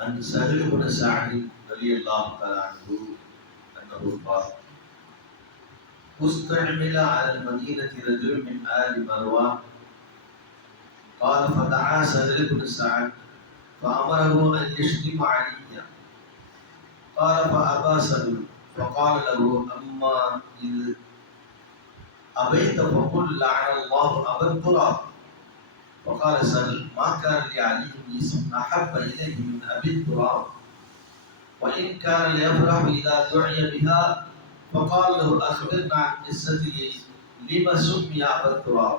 عن سهل بن سعد رضي الله تعالى عنه أنه قال: استعمل على المدينة رجل من آل مروان قال فدعا سهل بن سعد فأمره أن يشتم عليا قال فأبى سهل فقال له: أما إذ أبيت فقل لعن الله أبا التراب. فقال سهل: ما كان لعلي اسم أحب إليه من أبي التراب، وإن كان ليفرح إذا دعي بها. فقال له: أخبرنا عن قصته لما سمي أبا التراب.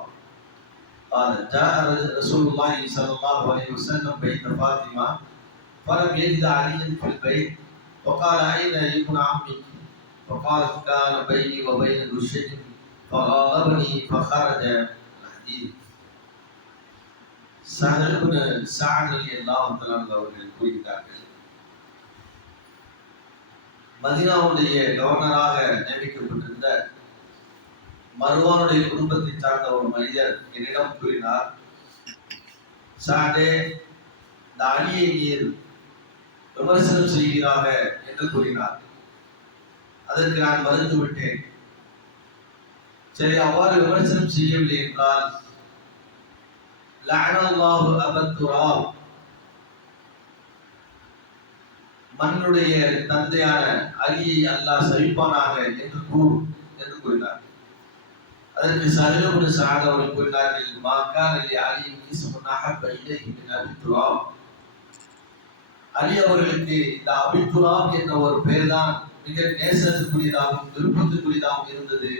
قال: جاء رسول الله صلى الله عليه وسلم بيت فاطمة فلم يجد عليا في البيت، فقال: أين ابن عمك؟ فقالت: كان بيني وبينه شيء فغاضبني فخرج. الحديث. சஹல் இப்னு சஅத் ரலியல்லாஹு தஆலா அவர்கள் கூறுகிறார்கள், மதீனாவுடைய கவர்னராக நியமிக்கப்பட்டிருந்த மர்வானுடைய குடும்பத்தை சார்ந்த ஒரு மனிதர் என்னிடம் கூறினார், சாதே, இந்த அலியை நீர் விமர்சனம் செய்கிறாக என்று கூறினார். அதற்கு நான் மறுத்து விட்டேன். சரி, அவ்வாறு விமர்சனம் செய்யவில்லை என்றால் லஅனல்லாஹு அபத் துராப், மண்ணுடைய தந்தையான அலியை அல்லாஹ் சபிப்பானாக என்று கூறினார். அதற்கு சஹல் இப்னு சஅத் அவர்கள் கூறினார்கள், மா கான லி அலி இஸ்முன் அஹப்ப இலைஹி மின் அபி துராப். அலி அவர்களுக்கு இந்த அபி துராப் என்ற ஒரு பெயர் தான் மிக நேசத்துக்குரியதாகவும் விருப்பத்துக்குரியதாகவும் இருந்தது.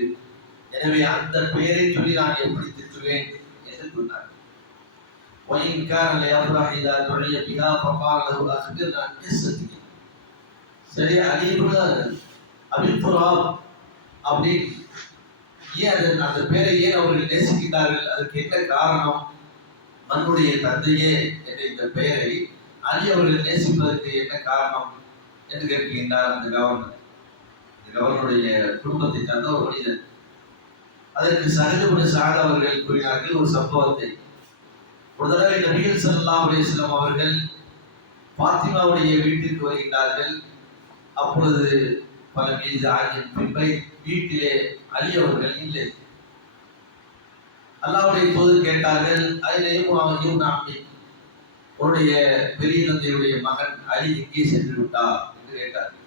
எனவே அந்த பெயரை சொல்லி நான் எப்படி திட்டுவேன் என்று கூறினார். وإن كان ليفرح إذا دعي بها فقال له: أخبرنا عن قصته. சரி, அலி இப்னு அபி துராப் அப்படி ஏன் அந்த பேரை ஏன் அவர்கள் நேசிக்கிறார்கள், அதுக்கு என்ன காரணம்? மண்ணுடைய தந்தையே என்ற இந்த பெயரை அலி அவர்கள் நேசிப்பதற்கு என்ன காரணம் என்று கேட்கின்றார் அந்த கவர்னர். இந்த கவர்னருடைய குடும்பத்தை சார்ந்த ஒரு மனிதர். அதற்கு சஹல் இப்னு சஅத் அவர்கள் கூறினார்கள் ஒரு சம்பவத்தை. ஒரு தடவை நபிகள் ஸல்லல்லாஹு அலைஹி வஸல்லம் அவர்கள் பாத்திமாவுடைய வீட்டிற்கு வருகின்றார்கள். அப்பொழுது பல வீட்டிலே அலி அவர்கள் இல்லை. அல்லாஹ்வுடைய தூதர் கேட்டார்கள், உன்னுடைய பெரிய தந்தையுடைய மகன் அலி எங்கே சென்று விட்டார் என்று கேட்டார்கள்.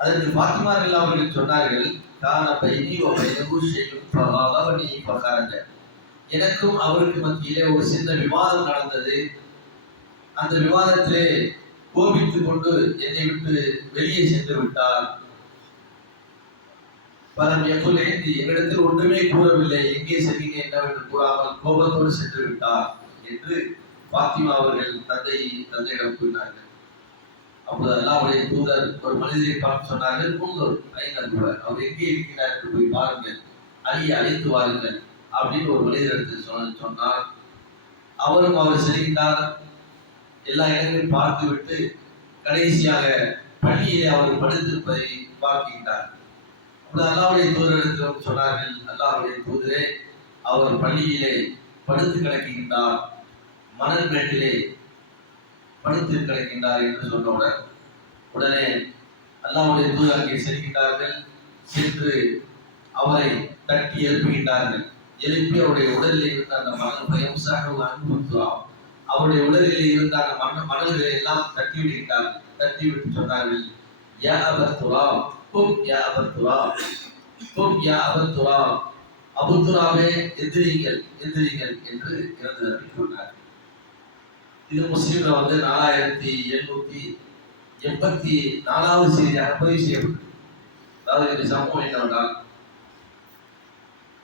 அதற்கு பாத்திமா அவர்கள் சொன்னார்கள், கான பைனி வ பைனஹு ஷைஉன் ஃபகாதபனி ஃபகரஜ. எனக்கும் அவருக்கு மத்தியிலே ஒரு சின்ன விவாதம் நடந்தது. அந்த விவாதத்திலே கோபித்துக் கொண்டு என்னை விட்டு வெளியே சென்று விட்டார். பலம் எக்குள் ஏந்தி என்னிடத்தில் ஒன்றுமே கூறவில்லை, எங்கே சென்றீங்க என்னவென்று கூறாமல் கோபத்தோடு சென்று விட்டார் என்று பாத்திமா அவர்கள் தந்தையிடம் கூறினார்கள். அப்போது அல்லாஹ்வுடைய தூதர் ஒரு மனிதரை பார்த்து சொன்னார்கள், அவர் எங்கே இருக்கிறார் என்று போய் பாருங்கள், அலியை அழைத்து வாருங்கள் அப்படின்னு ஒரு மனிதரிடத்தில் சொன்னார். அவரும் அவர் செல்கின்றார். எல்லா இடங்களையும் பார்த்து விட்டு கடைசியாக பள்ளியிலே அவர் படுத்திருப்பதை பார்க்கின்றார். அப்பொழுது அல்லாஹ்வுடைய தூதரிடத்தில் சொன்னார்கள், அல்லாஹ்வுடைய தூதரே, அவர் பள்ளியிலே படுத்து கிடக்கின்றார், மணல் மேட்டிலே படுத்து கிடக்கின்றார் என்று சொன்னவுடன் உடனே அல்லாஹ்வுடைய தூதர் அங்கே செல்கின்றார்கள். சென்று அவரை தட்டி எழுப்புகின்றார்கள். எழுப்பி அவருடைய உடலில் இருந்த அந்த மணல் பயம் அவருடைய உடலில் இருந்த அந்த மணல்களை எல்லாம் தட்டி விடுகின்றார்கள். தட்டி விட்டு சொன்னார்கள், யா அபத் துராப், கும் யா அபத் துராப், கும் யா அபத் துராப், அபு துராபே எந்திரிங்கள் எந்திரிங்கள் என்று இறந்து கூறினார்கள். இது முஸ்லிம்ல 4784வது செய்தியாக பதிவு செய்யப்பட்டது. அதாவது இந்த சம்பவம் என்னவென்றால்,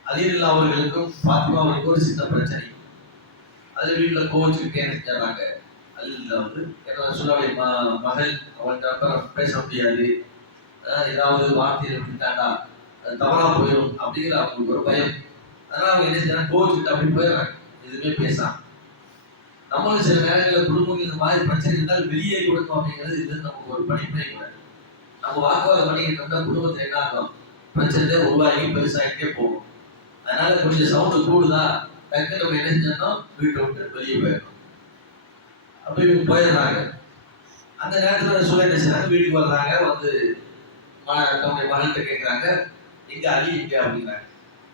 அலி அவர்களுக்கும் பாத்திமா அவர்களுக்கும் ஒரு சின்ன பிரச்சனை. அது வீட்டில் கோவச்சுக்கிட்டே என்ன செஞ்சாங்க, அலில என்ன சொல்லாவுடைய மகள் அவன்கிட்ட பேச முடியாது, ஏதாவது வார்த்தையை விட்டுட்டாண்டா அது தவறா போயிடும் அப்படிங்கிற அவங்களுக்கு ஒரு பயம். அதனால அவங்க என்ன செஞ்சாங்க, கோவச்சுக்கிட்டு அப்படி போயிடுறாங்க, எதுவுமே பேசாம. நம்மளும் சில நேரங்களில் குடும்பங்கள் இந்த மாதிரி பிரச்சனை இருந்தால் வெளியே கொடுக்கும் அப்படிங்கிறது இது நமக்கு ஒரு படிப்பே கூட. நம்ம வாக்குவாதம் பண்ணிக்கிட்டு இருந்தால் குடும்பத்தில் என்ன ஆகும், பிரச்சனை உருவாகி பெருசாகிட்டே போகும். அதனால கொஞ்சம் சவுண்டு கூடுதா, டக்கு நம்ம என்ன செஞ்சோம், வீட்டை விட்டு வெளியே போயிடணும். அப்ப இவங்க போயிடுறாங்க. அந்த நேரத்துல ரசூலுல்லாஹி என்ன செய்றாங்க, வீட்டுக்கு வர்றாங்க. வந்து தன்னுடைய மகன்கிட்ட கேட்கிறாங்க, எங்க அலி எங்க அப்படிங்கிறாங்க.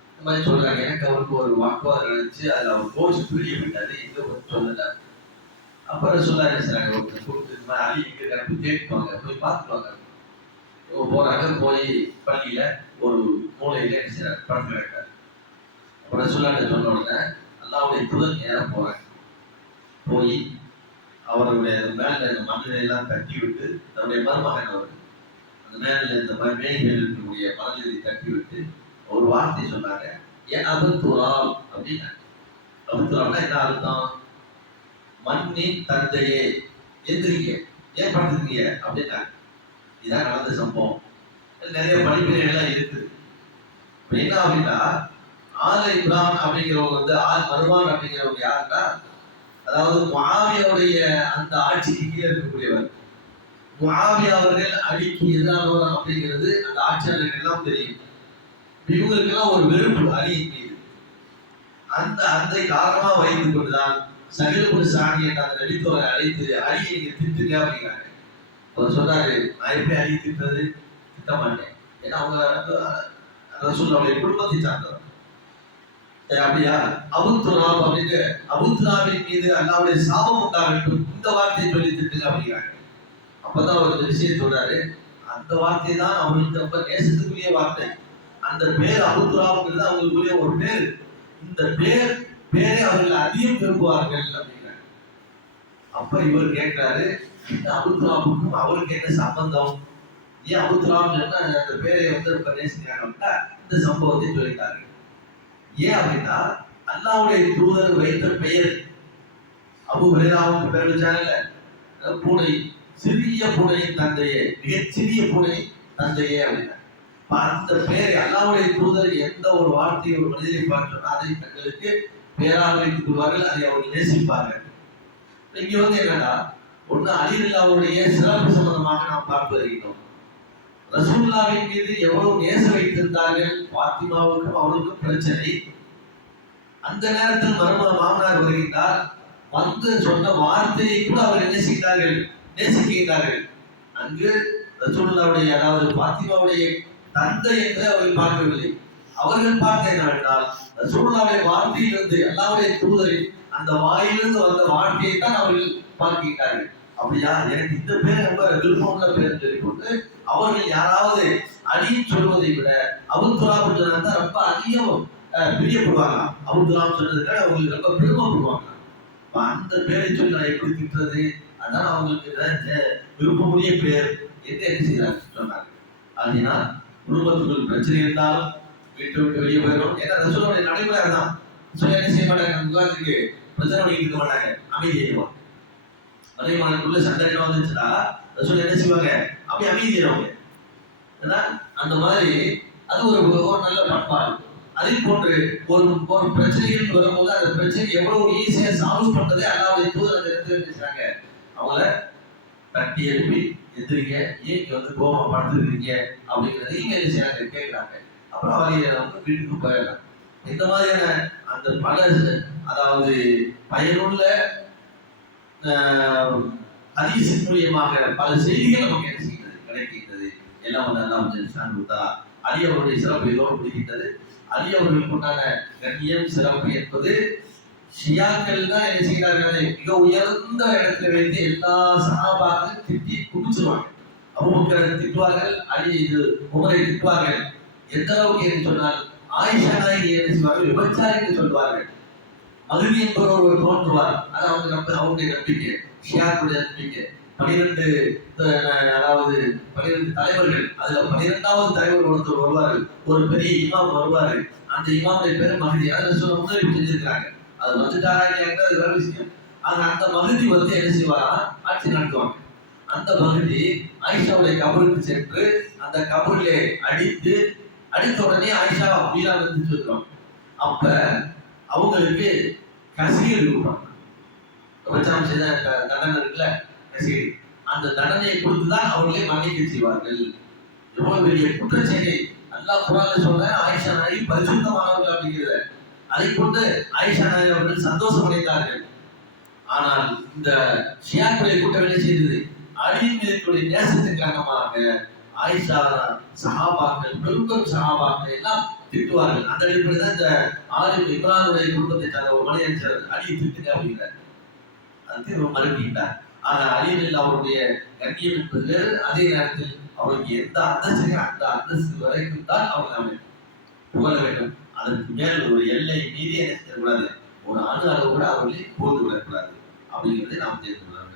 இந்த மாதிரி சொல்றாங்க, எனக்கு அவருக்கு ஒரு வாக்குவாதம் நடந்துச்சு, அதுல அவர் கோச்சு வெளியே போயிட்டாரு, எங்க சொல்லல. அப்ப ரசூலுல்லாஹி என்ன செய்றாங்க, ஒரு கூப்பிட்டு இந்த மாதிரி அலி எங்க இருக்காரு போய் கேட்டு வாங்க, போய் பார்த்துட்டு வாங்க. இவங்க போறாங்க, போய் பள்ளியில ஒரு மூலையில என்ன செய்றாங்க, படுத்து கிடக்காரு. அப்ப ரசூலுல்லாஹி சொன்ன உடனே அல்லாஹ்வுடைய தூதர் நேரா போறாங்க. போய் அவருடைய மேல இந்த மண்ணை எல்லாம் தட்டி விட்டு, தன்னுடைய மருமகன் அவர் அந்த மேல இந்த மேனிகள் இருக்கக்கூடிய மணலை தட்டி விட்டு ஒரு வார்த்தை சொன்னாங்க, ஏன் அபத்துராம் அப்படின்னா. அபத்துராம்னா என்ன அர்த்தம்? மண்ணின் தந்தையே எந்திரிங்க, ஏன் படுத்துருக்கீங்க அப்படின்னா. இதான் நடந்த சம்பவம். நிறைய படிப்பினைகள்லாம் இருக்குது. என்ன அப்படின்னா, ஆல் இப்ரான் அப்படிங்கிறவங்க வந்து ஆல் மருமான் அப்படிங்கிறவங்க யாருன்னா, அதாவது முஆவியாவுடைய அந்த ஆட்சிக்கு கீழே இருக்கக்கூடியவர். முஆவியா அவர்கள் அலிக்கு எதிரானவர் அப்படிங்கிறது அந்த ஆட்சியாளர்கள் எல்லாம் தெரியும். இவங்களுக்கு எல்லாம் ஒரு வெறுப்பு அலியின் மீது. அந்த காரணமா வைத்துக் கொண்டுதான் சஹீல் பின் சாதி என்ற அந்த நபித்தோரை அழைத்து அலியை நீங்க திட்டுங்க அப்படிங்கிறாங்க. அவர் சொன்னாரு, நான் எப்படி அலி திட்டுறது? திட்ட மாட்டேன். ஏன்னா அவங்க ரசூலுல்லாஹ்வுடைய குடும்பத்தை சார்ந்தவர். அப்படியா? அபுத்துராப் அப்படின்னு அபுத்துராபின் மீது அல்லாஹ்வுடைய சாபம் உண்டாகட்டும், இந்த வார்த்தையை சொல்லி திட்டுங்க அப்படிங்கிறாங்க. அப்பதான் ஒரு விஷயம் சொல்றாரு, அந்த வார்த்தை தான் அவங்களுக்கு ரொம்ப நேசத்துக்குரிய வார்த்தை. அந்த பேர் அபுத்துராப்ங்கிறது அவங்களுக்குரிய ஒரு பேர். இந்த பேரை அவர்கள் அதிகம் விரும்புவார்கள் அப்படிங்கிறாங்க. அப்ப இவர் கேட்கிறாரு, இந்த அபுத்துராபுக்கும் அவருக்கு என்ன சம்பந்தம்? ஏன் அபுத்துராப் சொன்னா அந்த பேரை வந்து ரொம்ப நேசிக்கிறாங்கன்னா இந்த சம்பவத்தை சொல்லிட்டாரு. ஏன் அப்படின்னா, அல்லாஹ்வுடைய தூதர் வைத்த பெயர் அபு ஹுரைராவுக்கு பேர் வச்சாங்கல்ல, பூனை, சிறிய பூனையின் தந்தையே, மிகச்சிறிய பூனை தந்தையே அப்படின்னா. அந்த பெயரை அல்லாஹ்வுடைய தூதர் எந்த ஒரு வார்த்தையை ஒரு மனிதரை பார்க்கணும் அதை தங்களுக்கு பெயராக வைத்துக் கொள்வார்கள், அதை அவர்கள் நேசிப்பார்கள். இங்க வந்து என்னன்னா, ஒண்ணு அலி அல்லாஹ்வுடைய சிறப்பு சம்பந்தமாக நாம் பார்த்து வருகிறோம். ரசூலுல்லாஹின் மீது எவ்வளவு நேசம் வைத்திருந்தார்கள். பாத்திமாவுக்கும் அவளுக்கும் பிரச்சனை. அந்த நேரத்தில் மாமனார் வருகின்றார். வந்து சொன்ன வார்த்தையை கூட அவர் என்ன செய்கிறார்கள், நேசிக்கிறார்கள். அங்கு ரசூலுல்லாஹ்வுடைய அதாவது பாத்திமாவுடைய தந்தை என்று அவர்கள் பார்க்கவில்லை. அவர்கள் பார்த்த என்னவென்றால், ரசூலுல்லாஹ்வுடைய வார்த்தையிலிருந்து அல்லாஹ்வுடைய தூதரின் அந்த வாயிலிருந்து வந்த வார்த்தையை தான் அவர்கள் பார்க்கிறார்கள். அப்படியா, எனக்கு இந்த பேர் ரொம்ப விருப்பமுள்ள பேர் சொல்லி கொண்டு அவர்கள் யாராவது அலின்னு சொல்வதை விட அபுத்துராப் சொன்னா ரொம்ப அதிகம் பிரியப்படுவாங்க. அபுத்துராப் சொன்னதுக்காக அவங்களுக்கு ரொம்ப பெருமைப்படுவாங்க. அந்த பேரை சொல்லி நான் எப்படி திட்டுறது? அதான் அவங்களுக்கு விருப்பமுடைய பேர் என்று என்ன செய்யறாங்க சொன்னாங்க. அதனால் குடும்பத்துக்குள் பிரச்சனை இருந்தாலும் வீட்டை விட்டு வெளியே போயிடும். ஏன்னா ரசூலுடைய நடைமுறை தான். என்ன செய்ய மாட்டாங்க, முகாத்துக்கு பிரச்சனை பண்ணிட்டு இருக்க மாட்டாங்க, அமைதி ஆயிடுவாங்க. மனைவிமானுக்குள்ள சண்டை வந்துச்சுன்னா ரசூல் என்ன செய்வாங்க, அப்படியே அமைதியாயிருவாங்க. ஏன்னா அந்த மாதிரி அது ஒரு நல்ல பண்பாடு. அதே போன்று ஒரு பிரச்சனைகள் வரும்போது அந்த பிரச்சனை எவ்வளவு ஈஸியா சால்வ் பண்றதே அல்லாஹ்வுடைய தூதர் அந்த இடத்துல பேசுறாங்க. அவங்கள தட்டி எழுப்பி எந்திரிங்க, ஏன் இங்க வந்து கோபமா படுத்துருக்கீங்க அப்படிங்கிறத இங்க என்ன செய்யறாங்க கேட்கிறாங்க. அப்புறம் அவங்க வந்து வீட்டுக்கு போயிடலாம். இந்த மாதிரியான அந்த பல அதாவது பயனுள்ள ஹதீஸின் மூலியமாக பல செய்திகள் நமக்கு என்ன செய்கிறது கிடைக்கின்றது. எல்லாம் வந்து அல்லாஹ் அலி அவருடைய சிறப்பு இதோடு முடிக்கின்றது. அலி அவர்களுக்கு உண்டான கண்ணியம் சிறப்பு என்பது ஷியாக்கள் தான் என்ன செய்கிறார்கள், மிக உயர்ந்த இடத்துல வைத்து எல்லா சஹாபாக்களும் திட்டி குடிச்சிருவாங்க. அபூபக்கரை திட்டுவார்கள், அலி இது உமரை திட்டுவார்கள். எந்த அளவுக்கு என்று சொன்னால் ஆயிஷா நாயகி என்ன செய்வார்கள், விபச்சாரி என்று சொல்வார்கள். மகிழ்ச்சி என்பவர் ஒருவர் தோன்றுவார். அது அவங்களுடைய நம்பிக்கை, ஷியாக்களுடைய நம்பிக்கை. 12 அதாவது 12 தலைவர்கள், அதுல 12வது தலைவர் ஒருத்தர் வருவாரு, ஒரு பெரிய இமாம் வருவாரு. அந்த இமாமுடைய பேர் மகிழ்ச்சி. அதுல சொல்ல முதலீடு செஞ்சிருக்காங்க. அது வந்துட்டாரா அது வேற விஷயம். ஆனா அந்த மகிழ்ச்சி வந்து என்ன செய்வாரா, ஆட்சி நடத்துவாங்க. அந்த மகிழ்ச்சி ஆயிஷாவுடைய கபருக்கு சென்று அந்த கபரிலே அடித்த உடனே ஆயிஷா வீரா வந்து சொல்லுவாங்க. அப்ப அவங்களுக்கு கசீர் கொடுப்பாங்க. விபச்சாரம் செய்த தண்டனை இருக்குல்ல, கசீர். அந்த தண்டனையை கொடுத்துதான் அவர்களே மன்னிக்க செய்வார்கள். எவ்வளவு பெரிய குற்றச்செயலை அல்லாஹ் குர்ஆன்ல சொல்ற, ஆயிஷா நாயகி பரிசுத்தமானவர்கள் அப்படிங்கிறத அதை கொண்டு ஆயிஷா நாயகி அவர்கள் சந்தோஷம் அடைந்தார்கள். ஆனால் இந்த ஷியாக்களுடைய கூட்டம் என்ன செய்தது? அலியின் மீது இருக்கக்கூடிய நேசத்தின் காரணமாக ஆயிஷா சஹாபாக்கள், பெரும் பெரும் சஹாபாக்கள் எல்லாம் திட்டுவார்கள். அந்த அடிப்படையில் தான் இந்த ஆலிம் இப்ரானுடைய குடும்பத்தை சார்ந்த ஒரு மனிதன் அலியை திட்டுங்க அப்படிங்கிறார். அது மறுக்கின்றார். ஆக அலியில் அவருடைய கண்ணியம் என்பது வேறு. அதே நேரத்தில் அவருக்கு எந்த அந்தஸ்து, அந்த அந்தஸ்து வரைக்கும் தான் அவர் நாம் புகழ வேண்டும். அதற்கு மேல் ஒரு எல்லை மீறி என்ன செய்யக்கூடாது, ஒரு அணு அளவு கூட அவர்களை போது விடக்கூடாது அப்படிங்கிறதை நாம் தெரிந்து கொள்ளலாம்.